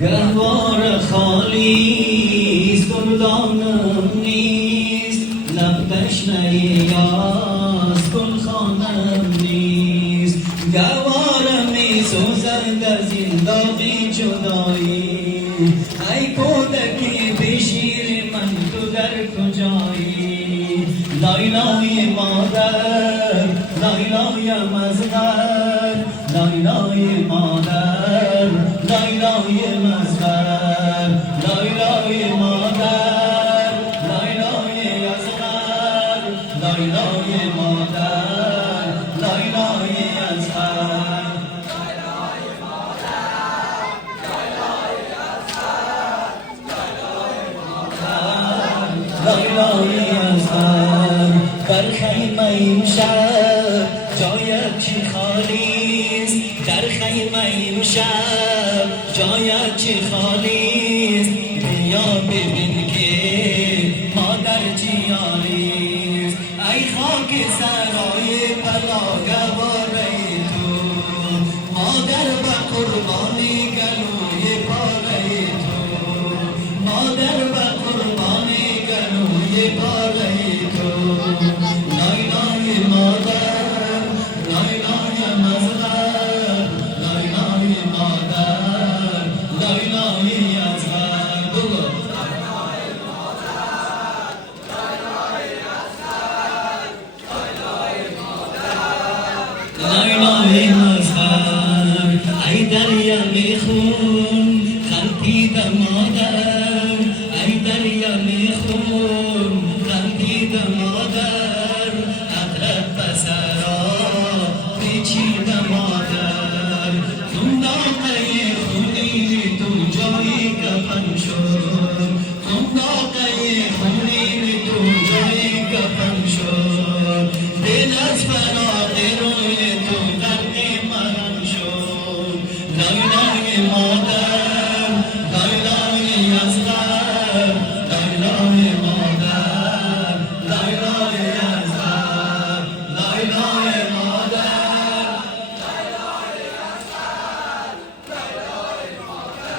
گهواره خالیست گلدانم نیست، لب تشنه یاس گلخانم نیست. گهواره می سوزد از این داغ جدایی، ای کودکی به شیر من تو در کجایی؟ لایلای مادر، لایلای مزغر، لایلای مادر، لایلای مزغر، لایلای مادر، لایلای ازغر، لایلای مادر، لایلای ازغر. لایلای ازغر در خیمه امشب جایت چی خالیست، در خیمه امشب جایت چی خالیست. بیا ببین که مادر جیانیست، ای خاک سرای بلاگواره تو، مادر به قربانی گلوی پاره تو، مادر به قربانی گلوی پاره تو. لایلای مادر، لایلای مزغر، لایلای مادر، لایلای ازغر. بگو لایلای مادر، لایلای ازغر، لایلای مادر، لایلای ازغر. ای دریا میخون خلقید مادر، ای دریا میخون خلقید مادر، اغرب بسرا پیچید مادر. تنداقه خونی تو جایی کفن شد، تنداقه خونی تو جایی کفن شد. دل از فراق روی تو غرق مرم شد. لایلای مادر، لایلای ازغر، لایلای مادر، لایلای ازغر، لایلای مادر، لایلای ازغر، لایلای مادر،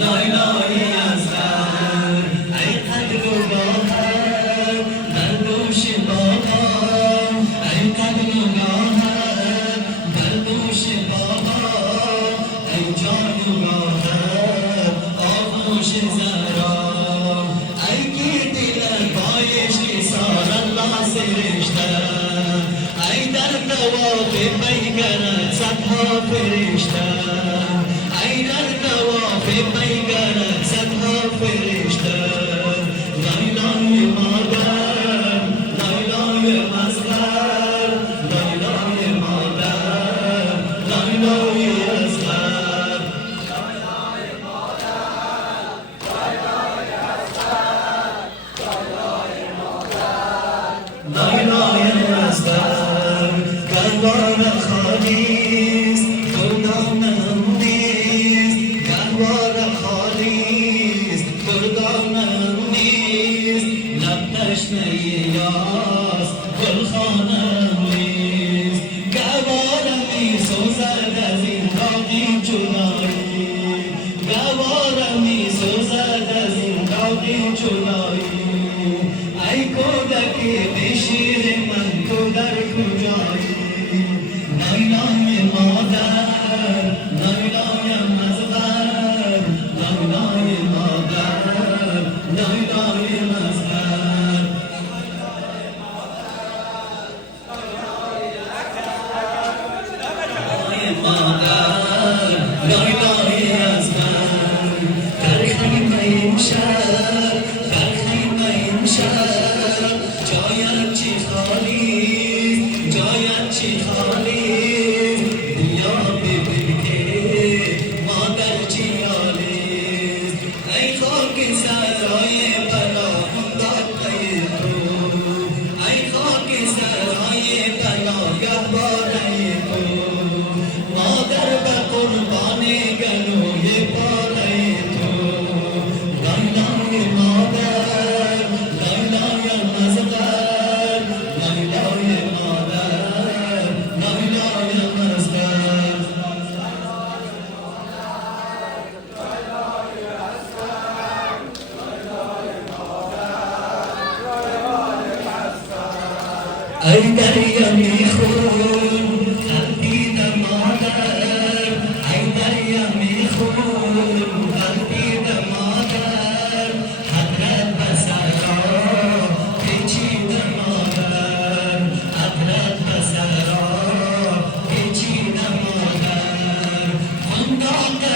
لایلای ازغر. ای قدر و گوهر در دوش بابا، ای قدر و گوهر در دوش بابا، ای جان و گوهر آغوش زهرا. ای که دل پایش سار الله سرشته، ای در طواف پیکرت صدها فرشته، ای در طواف پیکرت صدها فرشته. لایلای مادر، لایلای مزغر، لایلای مادر، لایلای ازغر. لایلای مادر، لایلای ازغر، لایلای مادر، لایلای ازغر. گهواره خالیست گلدانم نیست، گهواره خالیست گلدانم نیست، لب تشنه یاس گلخانم نیست. گهواره می سوزد از این داغ جدایی، گهواره می سوزد از این داغ جدایی. ای کودکی به شیر من تو در کجایی؟ لایلای مادر، لایلای مزغر، لایلای مادر، لایلای مزغر. لایلای مادر، لایلای ازغر در خیمه امشب، در خیمه ای دریا میخون خندید مادر، ای دریا میخون خندید مادر، حضرت بسرا پیچید مادر، حضرت بسرا پیچید مادر. انداخته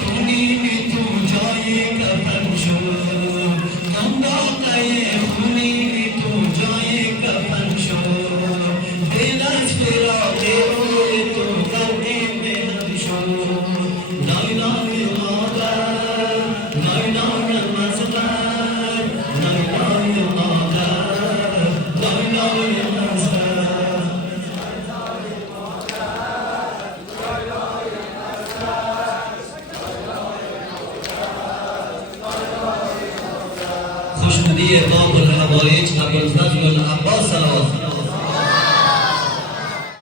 خونین تو جای کفن شد، انداخته خونین تو جای کفن شد، دل از فراق روی تو غرق مهر شد. لای لای مادر، لای لای مزبر، لای لای مادر، لای لای مزبر. خوشنودی باب الحوائج ابوالفضل العباس